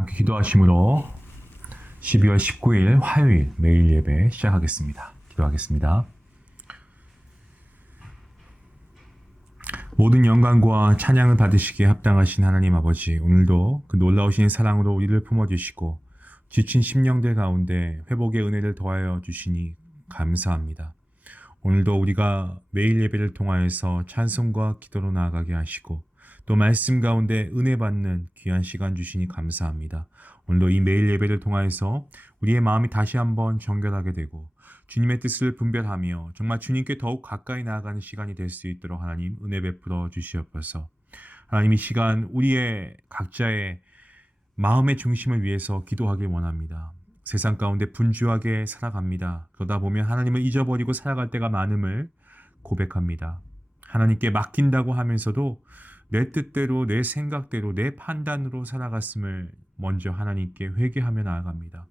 함께 기도하심으로 12월 19일 화요일 매일 예배 시작하겠습니다. 기도하겠습니다. 모든 영광과 찬양을 받으시기에 합당하신 하나님 아버지, 오늘도 그 놀라우신 사랑으로 우리를 품어주시고 지친 심령들 가운데 회복의 은혜를 더하여 주시니 감사합니다. 오늘도 우리가 매일 예배를 통하여서 찬송과 기도로 나아가게 하시고 또 말씀 가운데 은혜 받는 귀한 시간 주시니 감사합니다. 오늘도 이 매일 예배를 통하여서 우리의 마음이 다시 한번 정결하게 되고 주님의 뜻을 분별하며 정말 주님께 더욱 가까이 나아가는 시간이 될 수 있도록 하나님 은혜 베풀어 주시옵소서. 하나님, 이 시간 우리의 각자의 마음의 중심을 위해서 기도하길 원합니다. 세상 가운데 분주하게 살아갑니다. 그러다 보면 하나님을 잊어버리고 살아갈 때가 많음을 고백합니다. 하나님께 맡긴다고 하면서도 내 뜻대로, 내 생각대로, 내 판단으로 살아갔음을 먼저 하나님께 회개하며 나아갑니다.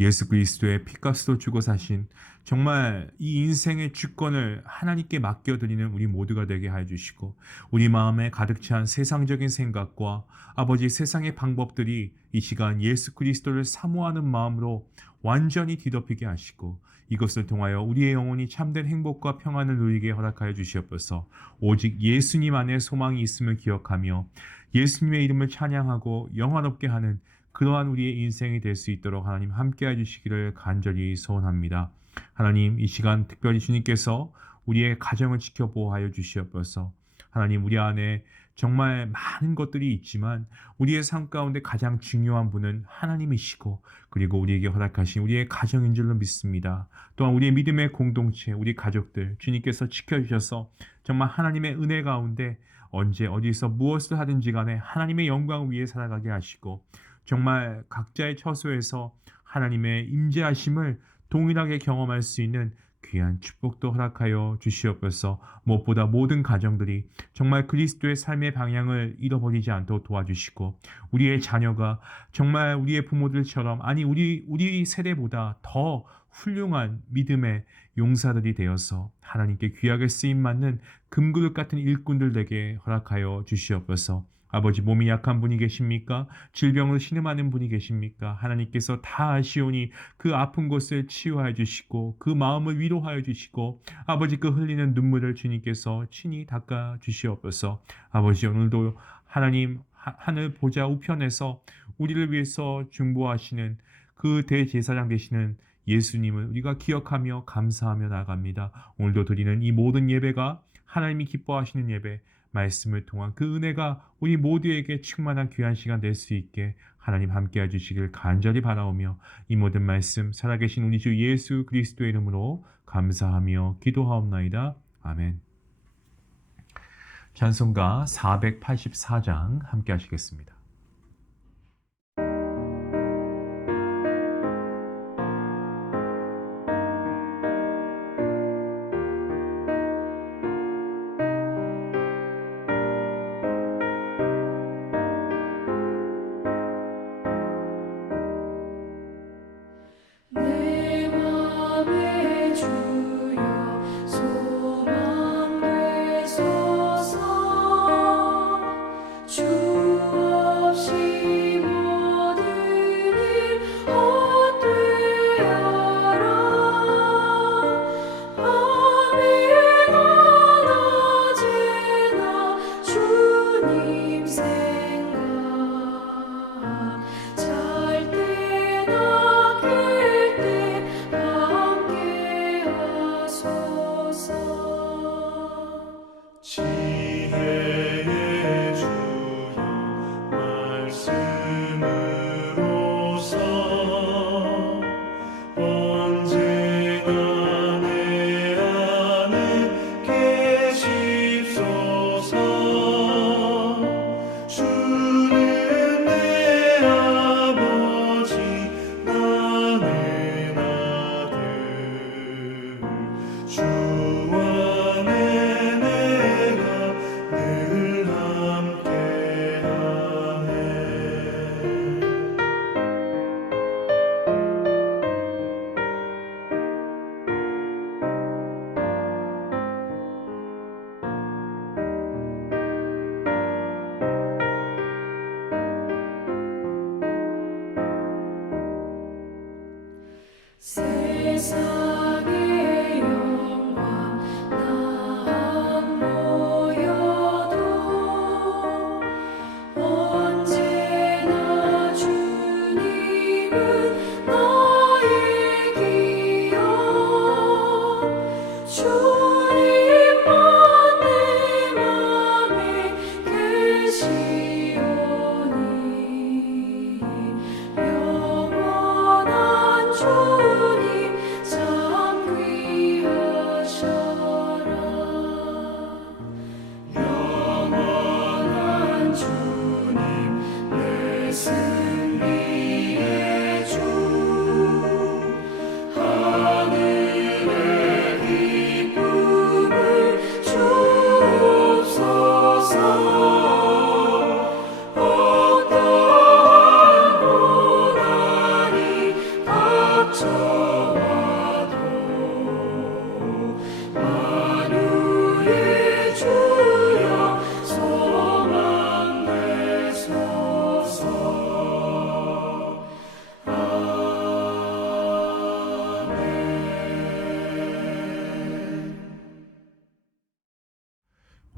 예수 그리스도의 피값으로 주고 사신 정말 이 인생의 주권을 하나님께 맡겨드리는 우리 모두가 되게 하여 주시고, 우리 마음에 가득 찬 세상적인 생각과 아버지 세상의 방법들이 이 시간 예수 그리스도를 사모하는 마음으로 완전히 뒤덮이게 하시고, 이것을 통하여 우리의 영혼이 참된 행복과 평안을 누리게 허락하여 주시옵소서. 오직 예수님 안에 소망이 있음을 기억하며 예수님의 이름을 찬양하고 영화롭게 하는 그러한 우리의 인생이 될 수 있도록 하나님 함께해 주시기를 간절히 소원합니다. 하나님, 이 시간 특별히 주님께서 우리의 가정을 지켜보호하여 주시옵소서. 하나님, 우리 안에 정말 많은 것들이 있지만 우리의 삶 가운데 가장 중요한 분은 하나님이시고, 그리고 우리에게 허락하신 우리의 가정인 줄로 믿습니다. 또한 우리의 믿음의 공동체, 우리 가족들 주님께서 지켜주셔서 정말 하나님의 은혜 가운데 언제 어디서 무엇을 하든지 간에 하나님의 영광 위에 살아가게 하시고, 정말 각자의 처소에서 하나님의 임재하심을 동일하게 경험할 수 있는 귀한 축복도 허락하여 주시옵소서. 무엇보다 모든 가정들이 정말 그리스도의 삶의 방향을 잃어버리지 않도록 도와주시고, 우리의 자녀가 정말 우리의 부모들처럼, 아니 우리 세대보다 더 훌륭한 믿음의 용사들이 되어서 하나님께 귀하게 쓰임받는 금그릇 같은 일꾼들 되게 허락하여 주시옵소서. 아버지, 몸이 약한 분이 계십니까? 질병으로 신음하는 분이 계십니까? 하나님께서 다 아시오니 그 아픈 곳을 치유하여 주시고 그 마음을 위로하여 주시고, 아버지 그 흘리는 눈물을 주님께서 친히 닦아 주시옵소서. 아버지, 오늘도 하나님 하늘 보좌 우편에서 우리를 위해서 중보하시는 그 대제사장 되시는 예수님을 우리가 기억하며 감사하며 나아갑니다. 오늘도 드리는 이 모든 예배가 하나님이 기뻐하시는 예배, 말씀을 통한 그 은혜가 우리 모두에게 충만한 귀한 시간 될 수 있게 하나님 함께해 주시길 간절히 바라오며, 이 모든 말씀 살아계신 우리 주 예수 그리스도의 이름으로 감사하며 기도하옵나이다. 아멘. 찬송가 484장 함께 하시겠습니다. 주여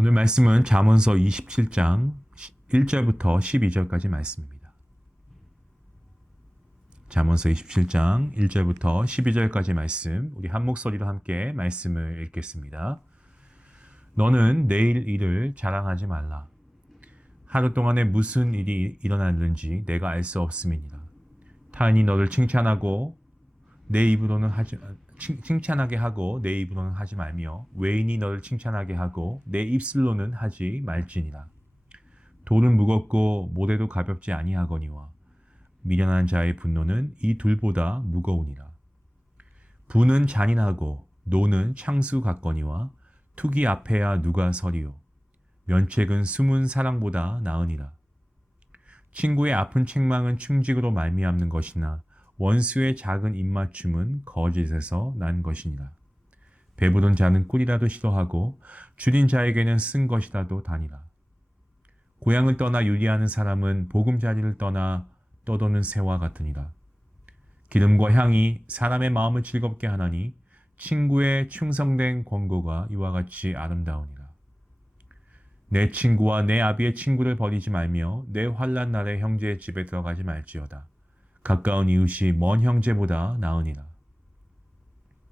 오늘 말씀은 잠언서 27장 1절부터 12절까지 말씀입니다. 잠언서 27장 1절부터 12절까지 말씀, 우리 한 목소리로 함께 말씀을 읽겠습니다. 너는 내일 일을 자랑하지 말라. 하루 동안에 무슨 일이 일어났는지 내가 알 수 없음이니라. 타인이 너를 칭찬하고 내 입으로는 칭찬하게 하고 내 입으로는 하지 말며 외인이 너를 칭찬하게 하고 내 입술로는 하지 말지니라. 돌은 무겁고 모래도 가볍지 아니하거니와 미련한 자의 분노는 이 둘보다 무거우니라. 부는 잔인하고 노는 창수 같거니와 투기 앞에야 누가 서리요. 면책은 숨은 사랑보다 나으니라. 친구의 아픈 책망은 충직으로 말미암는 것이나 원수의 작은 입맞춤은 거짓에서 난 것이니라. 배부른 자는 꿀이라도 싫어하고 줄인 자에게는 쓴 것이라도 다니라. 고향을 떠나 유리하는 사람은 보금자리를 떠나 떠도는 새와 같으니라. 기름과 향이 사람의 마음을 즐겁게 하나니 친구의 충성된 권고가 이와 같이 아름다우니라. 내 친구와 내 아비의 친구를 버리지 말며 내 환난 날에 형제의 집에 들어가지 말지어다. 가까운 이웃이 먼 형제보다 나으니라.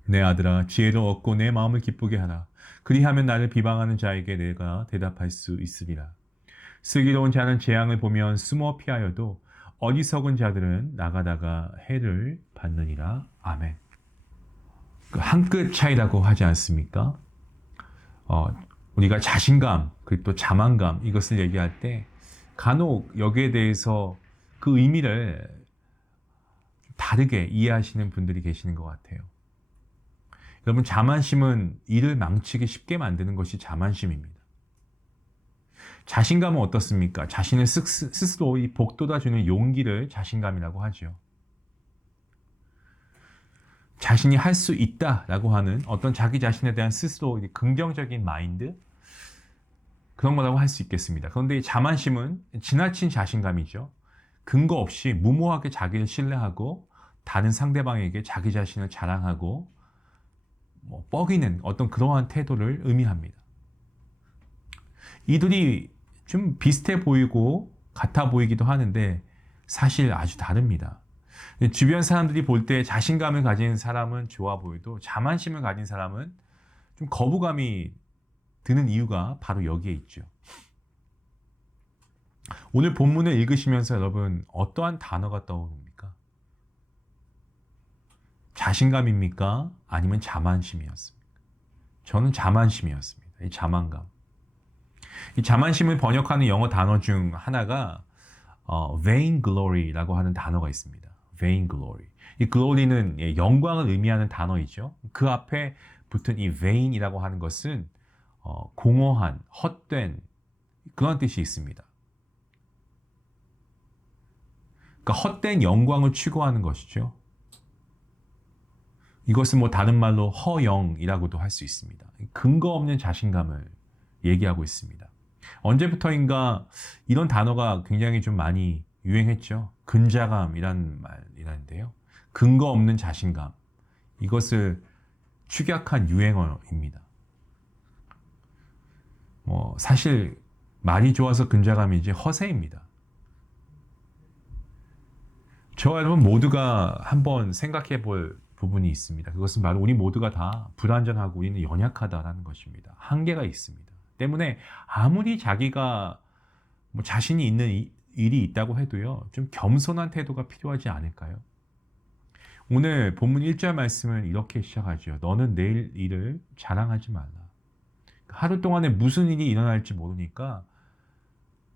내 아들아, 지혜를 얻고 내 마음을 기쁘게 하라. 그리하면 나를 비방하는 자에게 내가 대답할 수 있으리라. 슬기로운 자는 재앙을 보면 숨어 피하여도 어리석은 자들은 나가다가 해를 받느니라. 아멘. 한 끗 차이라고 하지 않습니까? 우리가 자신감, 그리고 또 자만감, 이것을 얘기할 때 간혹 여기에 대해서 그 의미를 다르게 이해하시는 분들이 계시는 것 같아요. 여러분, 자만심은 일을 망치기 쉽게 만드는 것이 자만심입니다. 자신감은 어떻습니까? 자신을 스스로 복돋아주는 용기를 자신감이라고 하죠. 자신이 할 수 있다라고 하는 어떤 자기 자신에 대한 스스로 긍정적인 마인드, 그런 거라고 할 수 있겠습니다. 그런데 이 자만심은 지나친 자신감이죠. 근거 없이 무모하게 자기를 신뢰하고 다른 상대방에게 자기 자신을 자랑하고 뻐기는 어떤 그러한 태도를 의미합니다. 이들이 좀 비슷해 보이고 같아 보이기도 하는데 사실 아주 다릅니다. 주변 사람들이 볼 때 자신감을 가진 사람은 좋아 보여도 자만심을 가진 사람은 좀 거부감이 드는 이유가 바로 여기에 있죠. 오늘 본문을 읽으시면서 여러분 어떠한 단어가 떠오릅니까? 자신감입니까? 아니면 자만심이었습니까? 저는 자만심이었습니다. 이 자만감. 이 자만심을 번역하는 영어 단어 중 하나가 vainglory라고 하는 단어가 있습니다. vainglory. 이 glory는 영광을 의미하는 단어이죠. 그 앞에 붙은 이 vain이라고 하는 것은 공허한, 헛된 그런 뜻이 있습니다. 그러니까 헛된 영광을 추구하는 것이죠. 이것은 다른 말로 허영이라고도 할 수 있습니다. 근거 없는 자신감을 얘기하고 있습니다. 언제부터인가 이런 단어가 굉장히 좀 많이 유행했죠. 근자감이라는 말이라는데요. 근거 없는 자신감. 이것을 축약한 유행어입니다. 사실 말이 좋아서 근자감이지 허세입니다. 저와 여러분 모두가 한번 생각해 볼 부분이 있습니다. 그것은 바로 우리 모두가 다 불완전하고 우리는 연약하다라는 것입니다. 한계가 있습니다. 때문에 아무리 자기가 자신이 있는 일이 있다고 해도요, 좀 겸손한 태도가 필요하지 않을까요? 오늘 본문 1절 말씀을 이렇게 시작하죠. 너는 내일 일을 자랑하지 말라. 하루 동안에 무슨 일이 일어날지 모르니까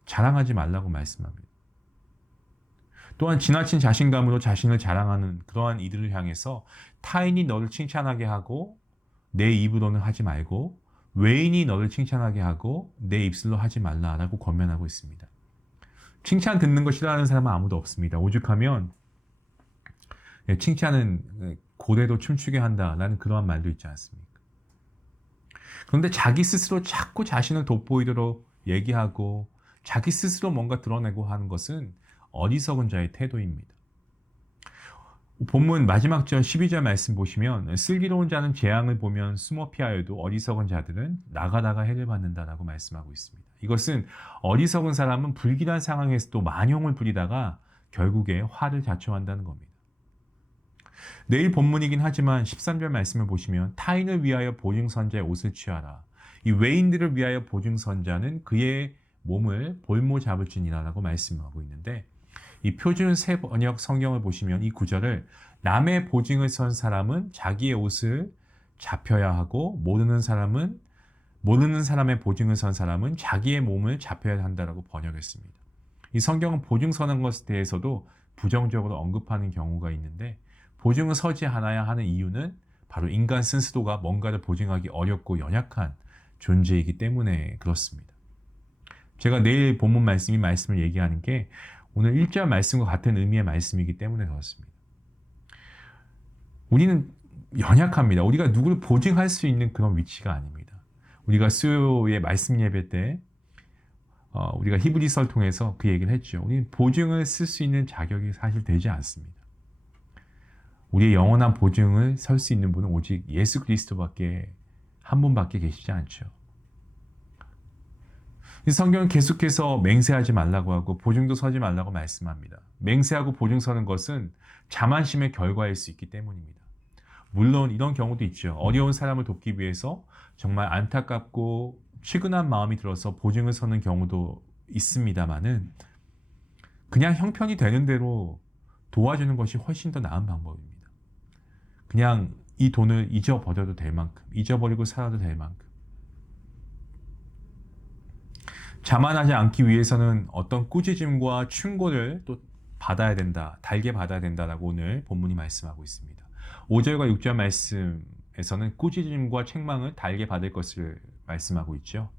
자랑하지 말라고 말씀합니다. 또한 지나친 자신감으로 자신을 자랑하는 그러한 이들을 향해서 타인이 너를 칭찬하게 하고 내 입으로는 하지 말고 외인이 너를 칭찬하게 하고 내 입술로 하지 말라라고 권면하고 있습니다. 칭찬 듣는 거 싫어하는 사람은 아무도 없습니다. 오죽하면 칭찬은 고래도 춤추게 한다라는 그러한 말도 있지 않습니까? 그런데 자기 스스로 자꾸 자신을 돋보이도록 얘기하고 자기 스스로 뭔가 드러내고 하는 것은 어리석은 자의 태도입니다. 본문 마지막 절 12절 말씀 보시면 슬기로운 자는 재앙을 보면 숨어 피하여도 어리석은 자들은 나가다가 해를 받는다라고 말씀하고 있습니다. 이것은 어리석은 사람은 불길한 상황에서도 만용을 부리다가 결국에 화를 자초한다는 겁니다. 내일 본문이긴 하지만 13절 말씀을 보시면 타인을 위하여 보증선자의 옷을 취하라. 이 외인들을 위하여 보증선자는 그의 몸을 볼모 잡을지니라라고 말씀하고 있는데 이 표준 새 번역 성경을 보시면 이 구절을 남의 보증을 선 사람은 자기의 옷을 잡혀야 하고 모르는 사람의 보증을 선 사람은 자기의 몸을 잡혀야 한다라고 번역했습니다. 이 성경은 보증 서는 것에 대해서도 부정적으로 언급하는 경우가 있는데 보증을 서지 않아야 하는 이유는 바로 인간 스스로가 뭔가를 보증하기 어렵고 연약한 존재이기 때문에 그렇습니다. 제가 내일 본문 말씀을 얘기하는 게 오늘 1절 말씀과 같은 의미의 말씀이기 때문에 그렇습니다. 우리는 연약합니다. 우리가 누구를 보증할 수 있는 그런 위치가 아닙니다. 우리가 수요의 말씀 예배 때 우리가 히브리서를 통해서 그 얘기를 했죠. 우리는 보증을 쓸 수 있는 자격이 사실 되지 않습니다. 우리의 영원한 보증을 설 수 있는 분은 오직 예수 그리스도밖에 한 분밖에 계시지 않죠. 이 성경은 계속해서 맹세하지 말라고 하고 보증도 서지 말라고 말씀합니다. 맹세하고 보증 서는 것은 자만심의 결과일 수 있기 때문입니다. 물론 이런 경우도 있죠. 어려운 사람을 돕기 위해서 정말 안타깝고 측은한 마음이 들어서 보증을 서는 경우도 있습니다만은 그냥 형편이 되는 대로 도와주는 것이 훨씬 더 나은 방법입니다. 그냥 이 돈을 잊어버려도 될 만큼, 잊어버리고 살아도 될 만큼. 자만하지 않기 위해서는 어떤 꾸짖음과 충고를 또 받아야 된다, 달게 받아야 된다라고 오늘 본문이 말씀하고 있습니다. 5절과 6절 말씀에서는 꾸짖음과 책망을 달게 받을 것을 말씀하고 있죠.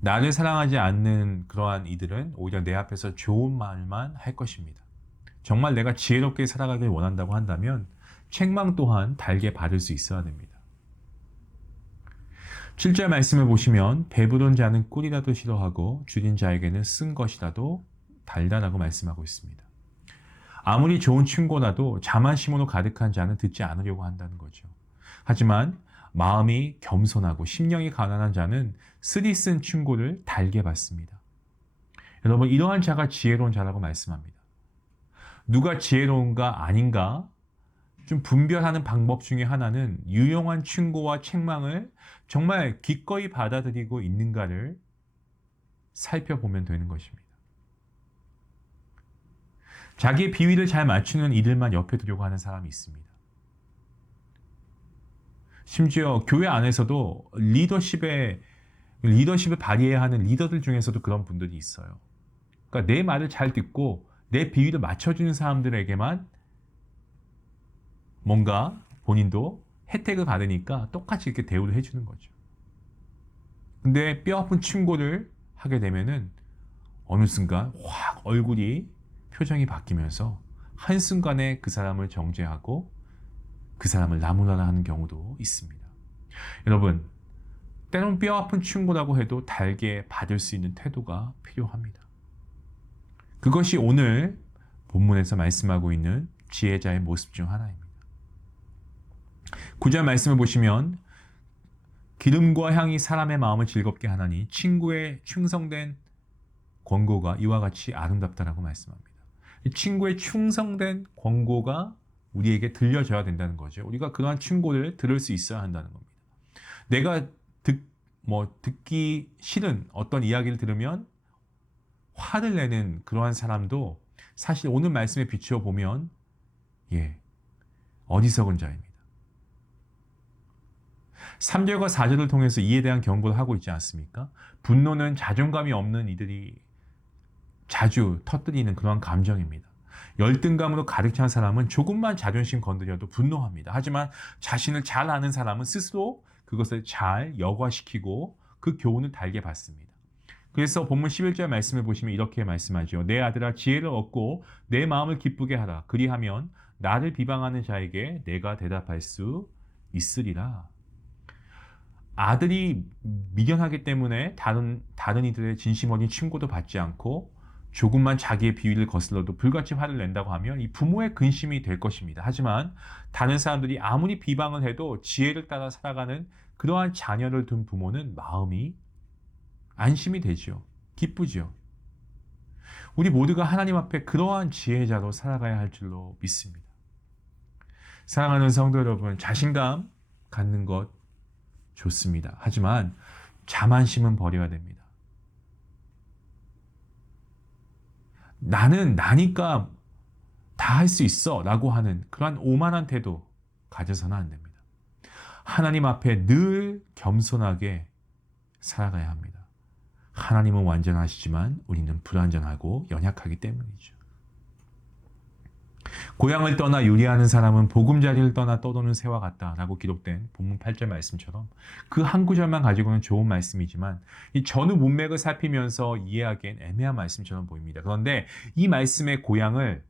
나를 사랑하지 않는 그러한 이들은 오히려 내 앞에서 좋은 말만 할 것입니다. 정말 내가 지혜롭게 살아가길 원한다고 한다면 책망 또한 달게 받을 수 있어야 됩니다. 7절 말씀을 보시면 배부른 자는 꿀이라도 싫어하고 줄인 자에게는 쓴 것이라도 달다라고 말씀하고 있습니다. 아무리 좋은 충고라도 자만심으로 가득한 자는 듣지 않으려고 한다는 거죠. 하지만 마음이 겸손하고 심령이 가난한 자는 쓰디쓴 충고를 달게 받습니다. 여러분, 이러한 자가 지혜로운 자라고 말씀합니다. 누가 지혜로운가 아닌가 좀 분별하는 방법 중에 하나는 유용한 충고와 책망을 정말 기꺼이 받아들이고 있는가를 살펴보면 되는 것입니다. 자기의 비위를 잘 맞추는 이들만 옆에 두려고 하는 사람이 있습니다. 심지어 교회 안에서도 리더십을 발휘해야 하는 리더들 중에서도 그런 분들이 있어요. 그러니까 내 말을 잘 듣고 내 비위를 맞춰주는 사람들에게만 뭔가 본인도 혜택을 받으니까 똑같이 이렇게 대우를 해주는 거죠. 근데 뼈아픈 충고를 하게 되면은 어느 순간 확 표정이 바뀌면서 한순간에 그 사람을 정죄하고 그 사람을 나무라라 하는 경우도 있습니다. 여러분, 때론 뼈아픈 충고라고 해도 달게 받을 수 있는 태도가 필요합니다. 그것이 오늘 본문에서 말씀하고 있는 지혜자의 모습 중 하나입니다. 9절 말씀을 보시면 기름과 향이 사람의 마음을 즐겁게 하나니 친구의 충성된 권고가 이와 같이 아름답다라고 말씀합니다. 친구의 충성된 권고가 우리에게 들려져야 된다는 거죠. 우리가 그러한 충고를 들을 수 있어야 한다는 겁니다. 내가 듣기 싫은 어떤 이야기를 들으면 화를 내는 그러한 사람도 사실 오늘 말씀에 비추어 보면 어리석은 자입니다. 3절과 4절을 통해서 이에 대한 경고를 하고 있지 않습니까? 분노는 자존감이 없는 이들이 자주 터뜨리는 그러한 감정입니다. 열등감으로 가득 찬 사람은 조금만 자존심 건드려도 분노합니다. 하지만 자신을 잘 아는 사람은 스스로 그것을 잘 여과시키고 그 교훈을 달게 받습니다. 그래서 본문 11절 말씀을 보시면 이렇게 말씀하죠. 내 아들아 지혜를 얻고 내 마음을 기쁘게 하라. 그리하면 나를 비방하는 자에게 내가 대답할 수 있으리라. 아들이 미련하기 때문에 다른 이들의 진심 어린 충고도 받지 않고 조금만 자기의 비위를 거슬러도 불같이 화를 낸다고 하면 이 부모의 근심이 될 것입니다. 하지만 다른 사람들이 아무리 비방을 해도 지혜를 따라 살아가는 그러한 자녀를 둔 부모는 마음이 안심이 되죠. 기쁘죠. 우리 모두가 하나님 앞에 그러한 지혜자로 살아가야 할 줄로 믿습니다. 사랑하는 성도 여러분, 자신감 갖는 것 좋습니다. 하지만 자만심은 버려야 됩니다. 나는 나니까 다 할 수 있어 라고 하는 그러한 오만한 태도 가져서는 안 됩니다. 하나님 앞에 늘 겸손하게 살아가야 합니다. 하나님은 완전하시지만 우리는 불완전하고 연약하기 때문이죠. 고향을 떠나 유리하는 사람은 보금자리를 떠나 떠도는 새와 같다라고 기록된 본문 8절 말씀처럼 그 한 구절만 가지고는 좋은 말씀이지만 이 전후 문맥을 살피면서 이해하기엔 애매한 말씀처럼 보입니다. 그런데 이 말씀의 고향을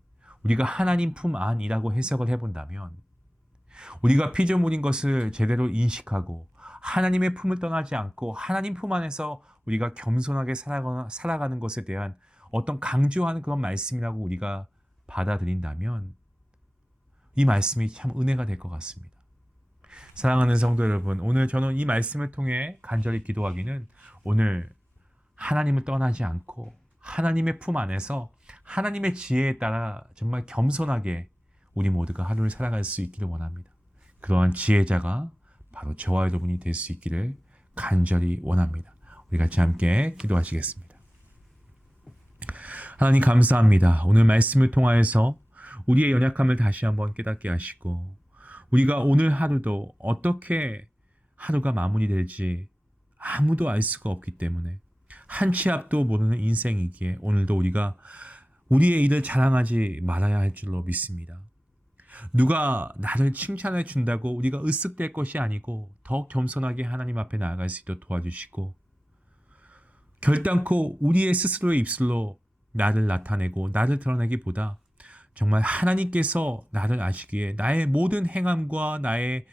우리가 하나님 품 안이라고 해석을 해본다면 우리가 피조물인 것을 제대로 인식하고 하나님의 품을 떠나지 않고 하나님 품 안에서 우리가 겸손하게 살아가는 것에 대한 어떤 강조하는 그런 말씀이라고 우리가 받아들인다면 이 말씀이 참 은혜가 될 것 같습니다. 사랑하는 성도 여러분, 오늘 저는 이 말씀을 통해 간절히 기도하기는 오늘 하나님을 떠나지 않고 하나님의 품 안에서 하나님의 지혜에 따라 정말 겸손하게 우리 모두가 하루를 살아갈 수 있기를 원합니다. 그러한 지혜자가 바로 저와 여러분이 될 수 있기를 간절히 원합니다. 우리 같이 함께 기도하시겠습니다. 하나님 감사합니다. 오늘 말씀을 통하여서 우리의 연약함을 다시 한번 깨닫게 하시고 우리가 오늘 하루도 어떻게 하루가 마무리될지 아무도 알 수가 없기 때문에 한 치 앞도 모르는 인생이기에 오늘도 우리가 우리의 일을 자랑하지 말아야 할 줄로 믿습니다. 누가 나를 칭찬해 준다고 우리가 으쓱될 것이 아니고 더 겸손하게 하나님 앞에 나아갈 수 있도록 도와주시고 결단코 우리의 스스로의 입술로 나를 나타내고 나를 드러내기보다 정말 하나님께서 나를 아시기에 나의 모든 행함과 나의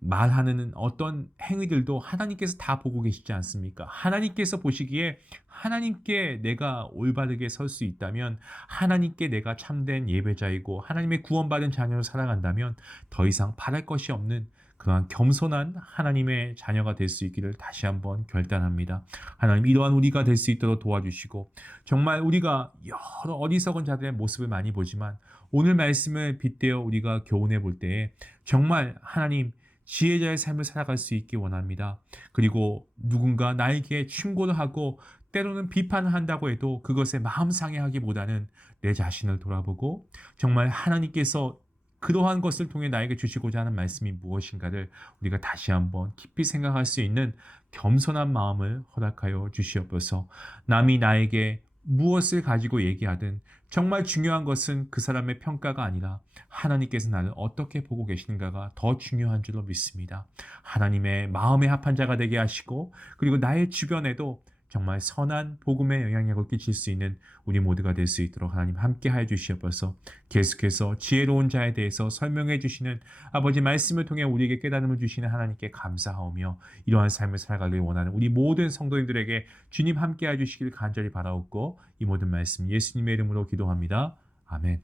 말하는 어떤 행위들도 하나님께서 다 보고 계시지 않습니까? 하나님께서 보시기에 하나님께 내가 올바르게 설 수 있다면 하나님께 내가 참된 예배자이고 하나님의 구원받은 자녀로 살아간다면 더 이상 바랄 것이 없는 그러한 겸손한 하나님의 자녀가 될 수 있기를 다시 한번 결단합니다. 하나님 이러한 우리가 될 수 있도록 도와주시고 정말 우리가 여러 어리석은 자들의 모습을 많이 보지만 오늘 말씀을 빗대어 우리가 교훈해 볼 때에 정말 하나님 지혜자의 삶을 살아갈 수 있기 원합니다. 그리고 누군가 나에게 충고를 하고 때로는 비판을 한다고 해도 그것에 마음 상해하기보다는 내 자신을 돌아보고 정말 하나님께서 그러한 것을 통해 나에게 주시고자 하는 말씀이 무엇인가를 우리가 다시 한번 깊이 생각할 수 있는 겸손한 마음을 허락하여 주시옵소서. 남이 나에게 무엇을 가지고 얘기하든 정말 중요한 것은 그 사람의 평가가 아니라 하나님께서 나를 어떻게 보고 계시는가가 더 중요한 줄로 믿습니다. 하나님의 마음에 합한 자가 되게 하시고 그리고 나의 주변에도 정말 선한 복음의 영향력을 끼칠 수 있는 우리 모두가 될 수 있도록 하나님 함께 하여 주시옵소서. 계속해서 지혜로운 자에 대해서 설명해 주시는 아버지 말씀을 통해 우리에게 깨달음을 주시는 하나님께 감사하오며 이러한 삶을 살아가길 원하는 우리 모든 성도님들에게 주님 함께 하여 주시길 간절히 바라옵고 이 모든 말씀 예수님의 이름으로 기도합니다. 아멘.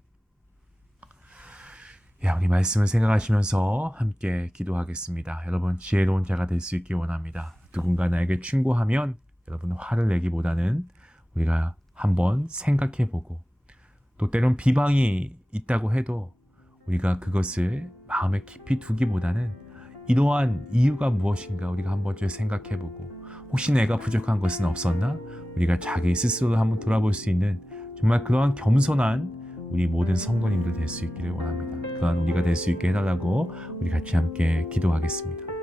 우리 말씀을 생각하시면서 함께 기도하겠습니다. 여러분 지혜로운 자가 될 수 있길 원합니다. 누군가 나에게 충고하면 여러분 화를 내기보다는 우리가 한번 생각해보고 또 때론 비방이 있다고 해도 우리가 그것을 마음에 깊이 두기보다는 이러한 이유가 무엇인가 우리가 한번 좀 생각해보고 혹시 내가 부족한 것은 없었나? 우리가 자기 스스로를 한번 돌아볼 수 있는 정말 그러한 겸손한 우리 모든 성도님들 될 수 있기를 원합니다. 그러한 우리가 될 수 있게 해달라고 우리 같이 함께 기도하겠습니다.